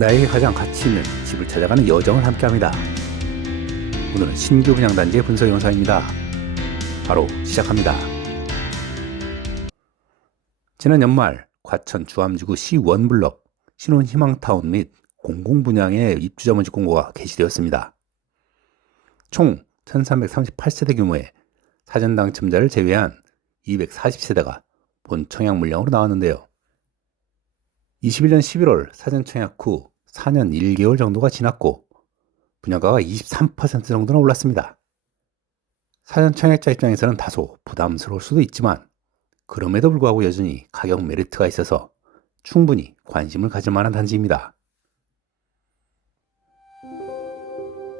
나에게 가장 가치 있는 집을 찾아가는 여정을 함께합니다. 오늘은 신규 분양단지의 분석 영상입니다. 바로 시작합니다. 지난 연말 과천 주암지구 C1블럭 신혼희망타운 및 공공분양의 입주자문지 공고가 게시되었습니다. 총 1338세대 규모의 사전 당첨자를 제외한 240세대가 본 청약 물량으로 나왔는데요. 21년 11월 사전 청약 후 4년 1개월 정도가 지났고 분양가가 23% 정도나 올랐습니다. 사전 청약자 입장에서는 다소 부담스러울 수도 있지만 그럼에도 불구하고 여전히 가격 메리트가 있어서 충분히 관심을 가질 만한 단지입니다.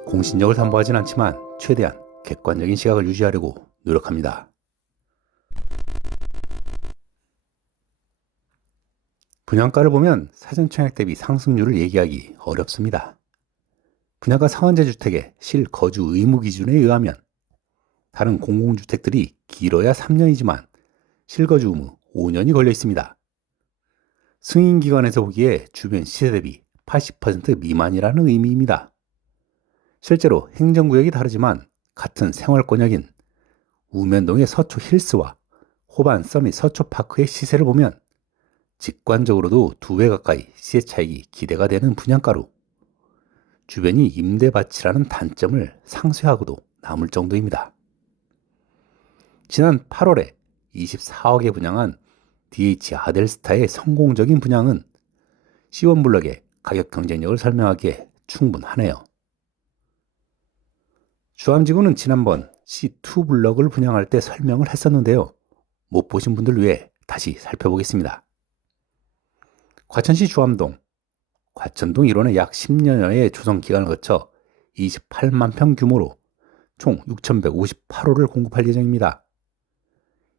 공신력을 담보하진 않지만 최대한 객관적인 시각을 유지하려고 노력합니다. 분양가를 보면 사전 청약 대비 상승률을 얘기하기 어렵습니다. 분양가 상한제 주택의 실거주 의무 기준에 의하면 다른 공공주택들이 길어야 3년이지만 실거주 의무 5년이 걸려 있습니다. 승인기관에서 보기에 주변 시세 대비 80% 미만이라는 의미입니다. 실제로 행정구역이 다르지만 같은 생활권역인 우면동의 서초 힐스와 호반 서밋 서초파크의 시세를 보면 직관적으로도 2배 가까이 시세 차익이 기대가 되는 분양가로 주변이 임대밭이라는 단점을 상쇄하고도 남을 정도입니다. 지난 8월에 24억에 분양한 DH 아델스타의 성공적인 분양은 C1블럭의 가격 경쟁력을 설명하기에 충분하네요. 주암지구는 지난번 C2블럭을 분양할 때 설명을 했었는데요. 못 보신 분들 위해 다시 살펴보겠습니다. 과천시 주암동, 과천동 일원에 약 10년여의 조성 기간을 거쳐 28만 평 규모로 총 6,158호를 공급할 예정입니다.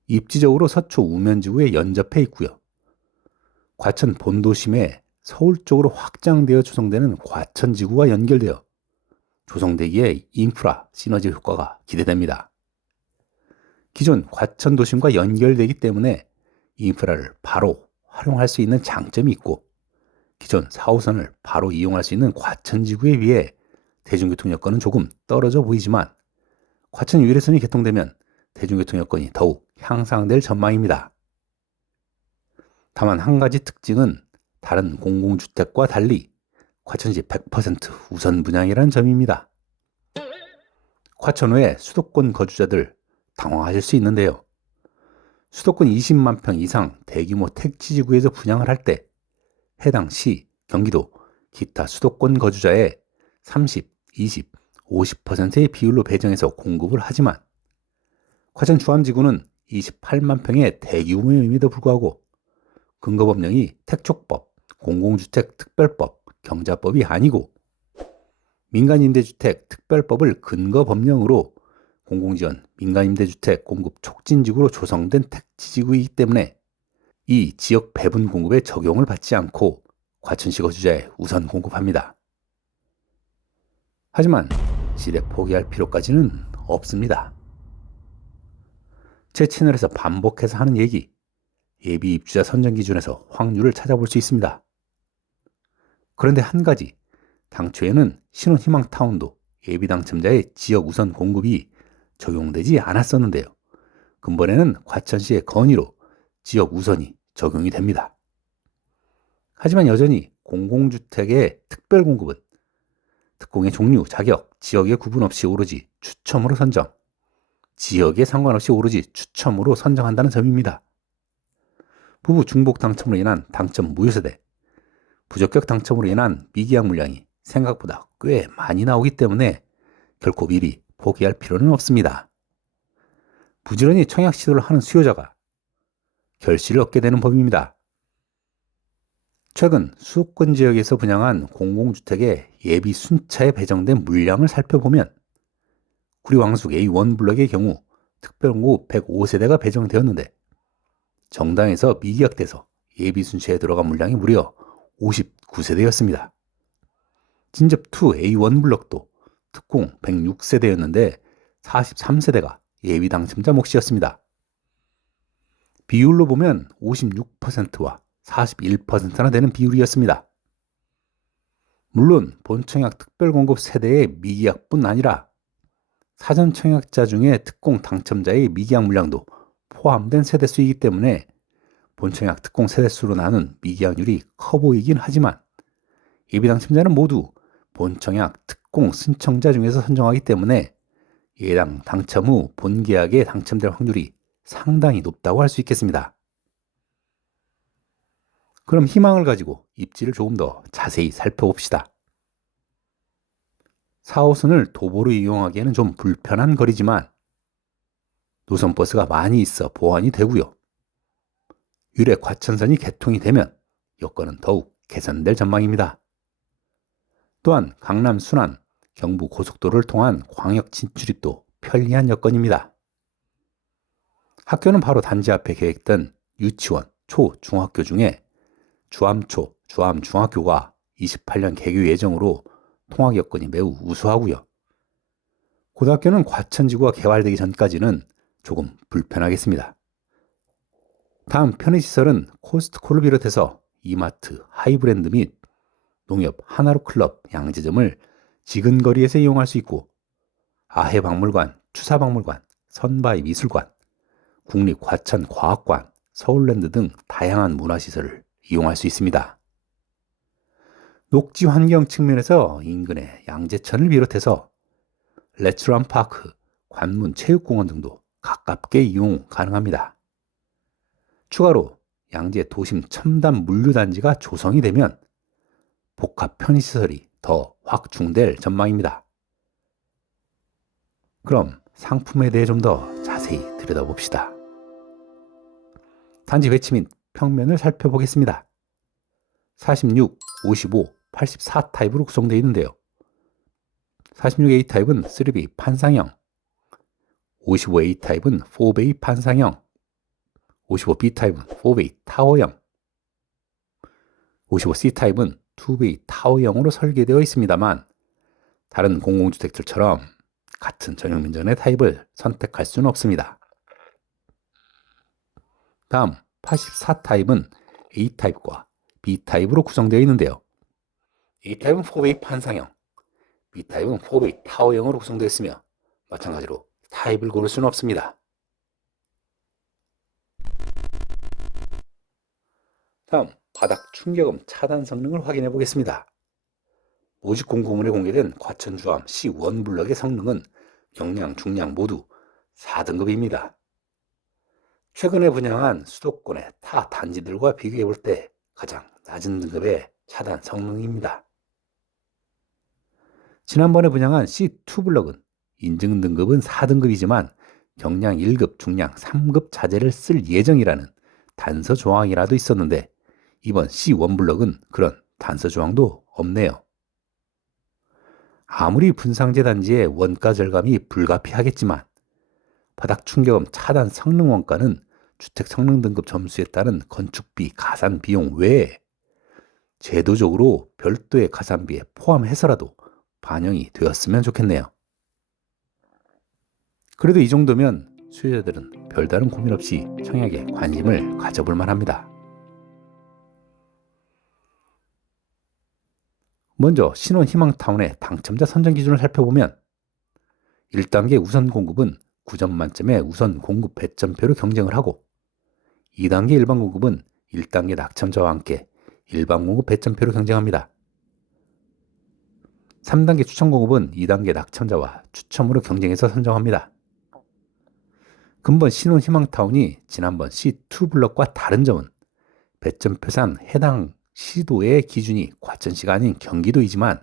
입지적으로 서초 우면지구에 연접해 있고요. 과천 본도심에 서울 쪽으로 확장되어 조성되는 과천지구와 연결되어 조성되기에 인프라 시너지 효과가 기대됩니다. 기존 과천도심과 연결되기 때문에 인프라를 바로 활용할 수 있는 장점이 있고 기존 4호선을 바로 이용할 수 있는 과천지구에 비해 대중교통 여건은 조금 떨어져 보이지만 과천 유일선이 개통되면 대중교통 여건이 더욱 향상될 전망입니다. 다만 한 가지 특징은 다른 공공주택과 달리 과천시 100% 우선 분양이라는 점입니다. 과천 외 수도권 거주자들 당황하실 수 있는데요. 수도권 20만 평 이상 대규모 택지지구에서 분양을 할 때 해당 시, 경기도, 기타 수도권 거주자의 30, 20, 50%의 비율로 배정해서 공급을 하지만 과천 주암지구는 28만 평의 대규모임에도 불구하고 근거법령이 택촉법, 공공주택특별법, 경자법이 아니고 민간임대주택 특별법을 근거법령으로 공공지원 민간임대주택 공급 촉진지구로 조성된 택지지구이기 때문에 이 지역 배분 공급에 적용을 받지 않고 과천시 거주자에 우선 공급합니다. 하지만 지레 포기할 필요까지는 없습니다. 제 채널에서 반복해서 하는 얘기, 예비 입주자 선정 기준에서 확률을 찾아볼 수 있습니다. 그런데 한 가지, 당초에는 신혼희망타운도 예비 당첨자의 지역 우선 공급이 적용되지 않았었는데요. 근본에는 과천시의 건의로 지역 우선이 적용이 됩니다. 하지만 여전히 공공주택의 특별 공급은 특공의 종류, 자격, 지역에 구분 없이 오로지 추첨으로 선정, 지역에 상관없이 오로지 추첨으로 선정한다는 점입니다. 부부 중복 당첨으로 인한 당첨 무효세대, 부적격 당첨으로 인한 미계약 물량이 생각보다 꽤 많이 나오기 때문에 결코 미리 포기할 필요는 없습니다. 부지런히 청약 시도를 하는 수요자가 결실을 얻게 되는 법입니다. 최근 수도권 지역에서 분양한 공공주택의 예비 순차에 배정된 물량을 살펴보면 구리왕숙 A1블럭의 경우 특별공급 105세대가 배정되었는데 정당에서 미계약돼서 예비 순차에 들어간 물량이 무려 59세대였습니다. 진접2 A1블럭도 특공 106세대였는데 43세대가 예비 당첨자 몫이었습니다. 비율로 보면 56%와 41%나 되는 비율이었습니다. 물론 본청약 특별공급 세대의 미계약뿐 아니라 사전 청약자 중에 특공 당첨자의 미계약 물량도 포함된 세대수이기 때문에 본청약 특공 세대수로 나눈 미계약률이 커 보이긴 하지만 예비 당첨자는 모두 본청약 특공 신청자 중에서 선정하기 때문에 예당 당첨 후 본계약에 당첨될 확률이 상당히 높다고 할 수 있겠습니다. 그럼 희망을 가지고 입지를 조금 더 자세히 살펴봅시다. 4호선을 도보로 이용하기에는 좀 불편한 거리지만 노선버스가 많이 있어 보완이 되고요. 유래 과천선이 개통이 되면 여건은 더욱 개선될 전망입니다. 또한 강남 순환, 경부 고속도로를 통한 광역 진출입도 편리한 여건입니다. 학교는 바로 단지 앞에 계획된 유치원, 초, 중학교 중에 주암초, 주암중학교가 28년 개교 예정으로 통학 여건이 매우 우수하고요. 고등학교는 과천지구가 개발되기 전까지는 조금 불편하겠습니다. 다음 편의시설은 코스트코를 비롯해서 이마트, 하이브랜드 및 농협, 하나로클럽, 양재점을 지근거리에서 이용할 수 있고 아해박물관, 추사박물관, 선바위 미술관, 국립과천과학관, 서울랜드 등 다양한 문화시설을 이용할 수 있습니다. 녹지 환경 측면에서 인근의 양재천을 비롯해서 레츠런파크, 관문 체육공원 등도 가깝게 이용 가능합니다. 추가로 양재 도심 첨단 물류단지가 조성이 되면 복합 편의시설이 더 확충될 전망입니다. 그럼 상품에 대해 좀 더 자세히 들여다봅시다. 단지 배치 및 평면을 살펴보겠습니다. 46, 55, 84 타입으로 구성되어 있는데요. 46A 타입은 3베이 판상형, 55A 타입은 4베이 판상형, 55B 타입은 4베이 타워형, 55C 타입은 2베이 타워형으로 설계되어 있습니다만 다른 공공주택들처럼 같은 전용 면적의 타입을 선택할 수는 없습니다. 다음 84 타입은 A 타입과 B 타입으로 구성되어 있는데요. A 타입은 4베이 판상형, B 타입은 4베이 타워형으로 구성되어 있으며 마찬가지로 타입을 고를 수는 없습니다. 다음 바닥 충격음 차단 성능을 확인해 보겠습니다. 모집 공고문에 공개된 과천주암 C1 블럭의 성능은 경량, 중량 모두 4등급입니다. 최근에 분양한 수도권의 타 단지들과 비교해 볼 때 가장 낮은 등급의 차단 성능입니다. 지난번에 분양한 C2 블럭은 인증 등급은 4등급이지만 경량 1급, 중량 3급 자재를 쓸 예정이라는 단서 조항이라도 있었는데 이번 C1 블럭은 그런 단서 조항도 없네요. 아무리 분상제 단지의 원가 절감이 불가피하겠지만 바닥 충격음 차단 성능 원가는 주택 성능 등급 점수에 따른 건축비 가산 비용 외에 제도적으로 별도의 가산비에 포함해서라도 반영이 되었으면 좋겠네요. 그래도 이 정도면 수요자들은 별다른 고민 없이 청약에 관심을 가져볼 만합니다. 먼저 신혼희망타운의 당첨자 선정 기준을 살펴보면 1단계 우선 공급은 9점 만점의 우선 공급 배점표로 경쟁을 하고 2단계 일반 공급은 1단계 낙첨자와 함께 일반 공급 배점표로 경쟁합니다. 3단계 추첨 공급은 2단계 낙첨자와 추첨으로 경쟁해서 선정합니다. 근본 신혼희망타운이 지난번 C2 블럭과 다른 점은 배점표상 해당 시도의 기준이 과천시가 아닌 경기도이지만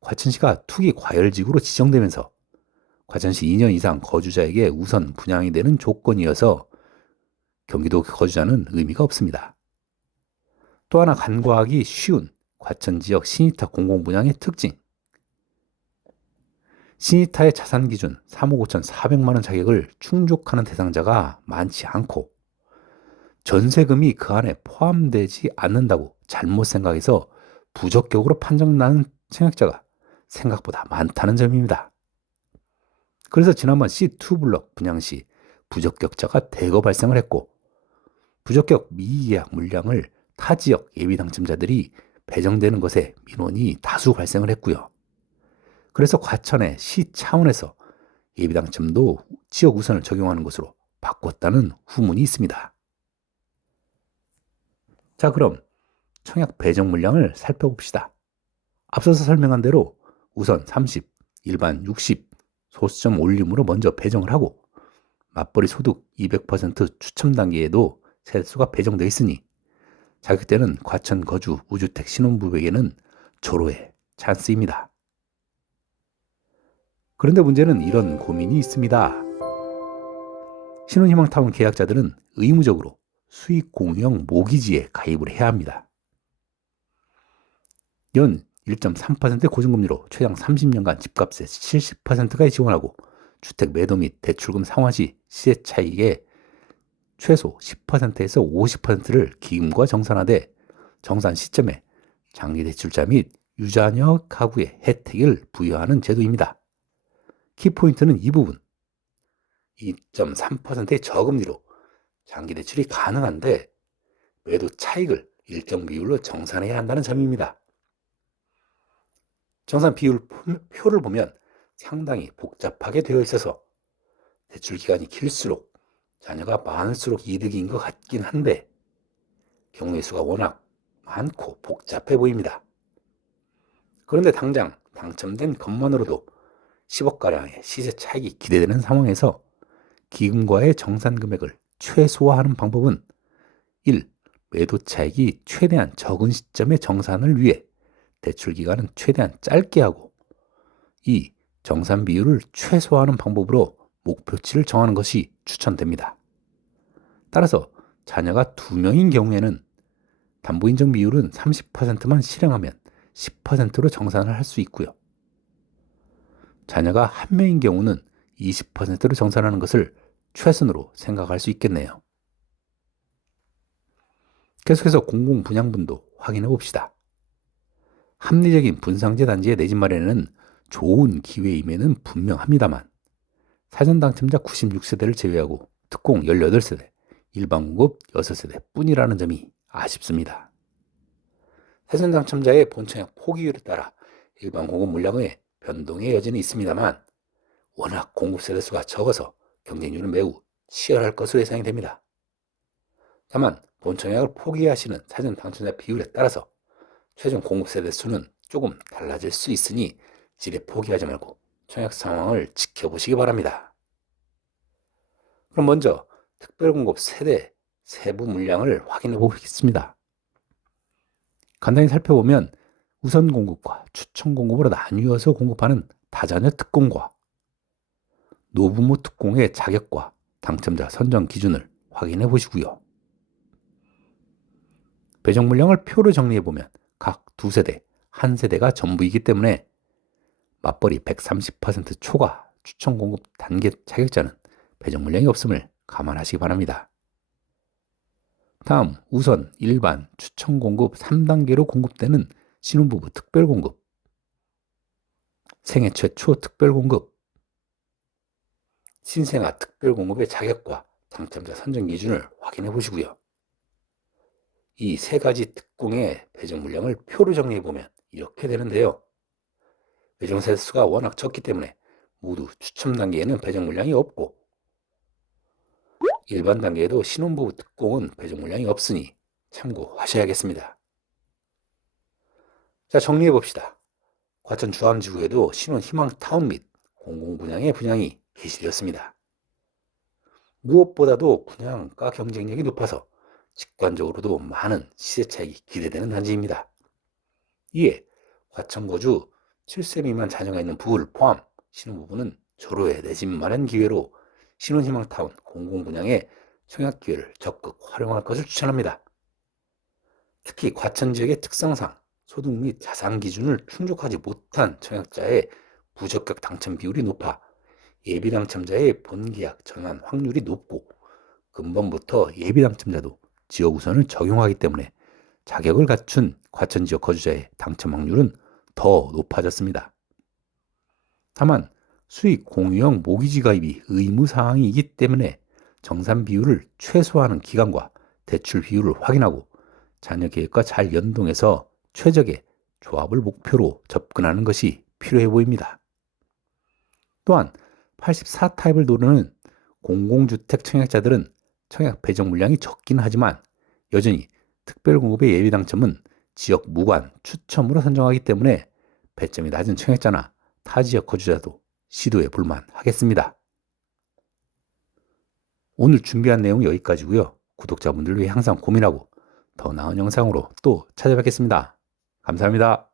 과천시가 투기 과열지구로 지정되면서 과천시 2년 이상 거주자에게 우선 분양이 되는 조건이어서 경기도 거주자는 의미가 없습니다. 또 하나 간과하기 쉬운 과천지역 신이타 공공분양의 특징. 신이타의 자산기준 3억 5,400만원 자격을 충족하는 대상자가 많지 않고 전세금이 그 안에 포함되지 않는다고 잘못 생각해서 부적격으로 판정나는 청약자가 생각보다 많다는 점입니다. 그래서 지난번 C2 블럭 분양 시 부적격자가 대거 발생을 했고 부적격 미계약 물량을 타 지역 예비 당첨자들이 배정되는 것에 민원이 다수 발생을 했고요. 그래서 과천의 시 차원에서 예비당첨도 지역 우선을 적용하는 것으로 바꿨다는 후문이 있습니다. 자, 그럼 청약 배정 물량을 살펴봅시다. 앞서서 설명한 대로 우선 30, 일반 60, 소수점 올림으로 먼저 배정을 하고 맞벌이 소득 200% 추첨 단계에도 세대수가 배정되어 있으니 자격되는 과천 거주 무주택 신혼부부에게는 조로의 찬스입니다. 그런데 문제는 이런 고민이 있습니다. 신혼희망타운 계약자들은 의무적으로 수익공유형 모기지에 가입을 해야 합니다. 연 1.3% 고정금리로 최장 30년간 집값의 70%까지 지원하고 주택 매도 및 대출금 상환 시 시세 차익의 최소 10%에서 50%를 기금과 정산하되 정산 시점에 장기대출자 및 유자녀 가구의 혜택을 부여하는 제도입니다. 키포인트는 이 부분. 2.3%의 저금리로 장기대출이 가능한데 매도 차익을 일정 비율로 정산해야 한다는 점입니다. 정산 비율 표를 보면 상당히 복잡하게 되어 있어서 대출 기간이 길수록 자녀가 많을수록 이득인 것 같긴 한데 경우의 수가 워낙 많고 복잡해 보입니다. 그런데 당장 당첨된 것만으로도 10억가량의 시세 차익이 기대되는 상황에서 기금과의 정산 금액을 최소화하는 방법은 1. 매도 차익이 최대한 적은 시점의 정산을 위해 대출 기간은 최대한 짧게 하고 2. 정산 비율을 최소화하는 방법으로 목표치를 정하는 것이 추천됩니다. 따라서 자녀가 2명인 경우에는 담보인정 비율은 30%만 실행하면 10%로 정산을 할 수 있고요. 자녀가 1명인 경우는 20%로 정산하는 것을 최선으로 생각할 수 있겠네요. 계속해서 공공분양분도 확인해 봅시다. 합리적인 분상제 단지의 내 집 마련에는 좋은 기회임에는 분명합니다만 사전 당첨자 96세대를 제외하고 특공 18세대, 일반 공급 6세대 뿐이라는 점이 아쉽습니다. 사전 당첨자의 본청약 포기율에 따라 일반 공급 물량의 변동의 여지는 있습니다만 워낙 공급 세대 수가 적어서 경쟁률은 매우 치열할 것으로 예상이 됩니다. 다만 본청약을 포기하시는 사전 당첨자 비율에 따라서 최종 공급 세대 수는 조금 달라질 수 있으니 지레 포기하지 말고 청약 상황을 지켜보시기 바랍니다. 그럼 먼저 특별공급 세대 세부 물량을 확인해 보겠습니다. 간단히 살펴보면 우선 공급과 추천 공급으로 나뉘어서 공급하는 다자녀 특공과 노부모 특공의 자격과 당첨자 선정 기준을 확인해 보시고요. 배정 물량을 표로 정리해 보면 각 2세대, 1세대가 전부이기 때문에 맞벌이 130% 초과 추천 공급 단계 자격자는 배정 물량이 없음을 감안하시기 바랍니다. 다음 우선, 일반, 추천 공급 3단계로 공급되는 신혼부부 특별 공급, 생애 최초 특별 공급, 신생아 특별 공급의 자격과 당첨자 선정 기준을 확인해 보시고요. 이 세 가지 특공의 배정 물량을 표로 정리해 보면 이렇게 되는데요. 배정 세대 수가 워낙 적기 때문에 모두 추첨 단계에는 배정 물량이 없고 일반 단계에도 신혼부부 특공은 배정 물량이 없으니 참고하셔야겠습니다. 자, 정리해 봅시다. 과천 주암지구에도 신혼희망타운 및 공공분양의 분양이 개시되었습니다. 무엇보다도 분양가 경쟁력이 높아서 직관적으로도 많은 시세 차익이 기대되는 단지입니다. 이에 과천 거주 7세 미만 자녀가 있는 부부를 포함 신혼부부는 조로의 내 집 마련 기회로 신혼희망타운 공공분양의 청약 기회를 적극 활용할 것을 추천합니다. 특히 과천 지역의 특성상 소득 및 자산 기준을 충족하지 못한 청약자의 부적격 당첨 비율이 높아 예비 당첨자의 본계약 전환 확률이 높고 근본부터 예비 당첨자도 지역 우선을 적용하기 때문에 자격을 갖춘 과천 지역 거주자의 당첨 확률은 더 높아졌습니다. 다만 수익 공유형 모기지 가입이 의무 사항이기 때문에 정산 비율을 최소화하는 기간과 대출 비율을 확인하고 자녀 계획과 잘 연동해서 최적의 조합을 목표로 접근하는 것이 필요해 보입니다. 또한 84 타입을 노리는 공공주택 청약자들은 청약 배정 물량이 적긴 하지만 여전히 특별공급의 예비 당첨은 지역 무관 추첨으로 선정하기 때문에 배점이 낮은 청약자나 타 지역 거주자도 시도해 볼만 하겠습니다. 오늘 준비한 내용은 여기까지고요. 구독자분들을 위해 항상 고민하고 더 나은 영상으로 또 찾아뵙겠습니다. 감사합니다.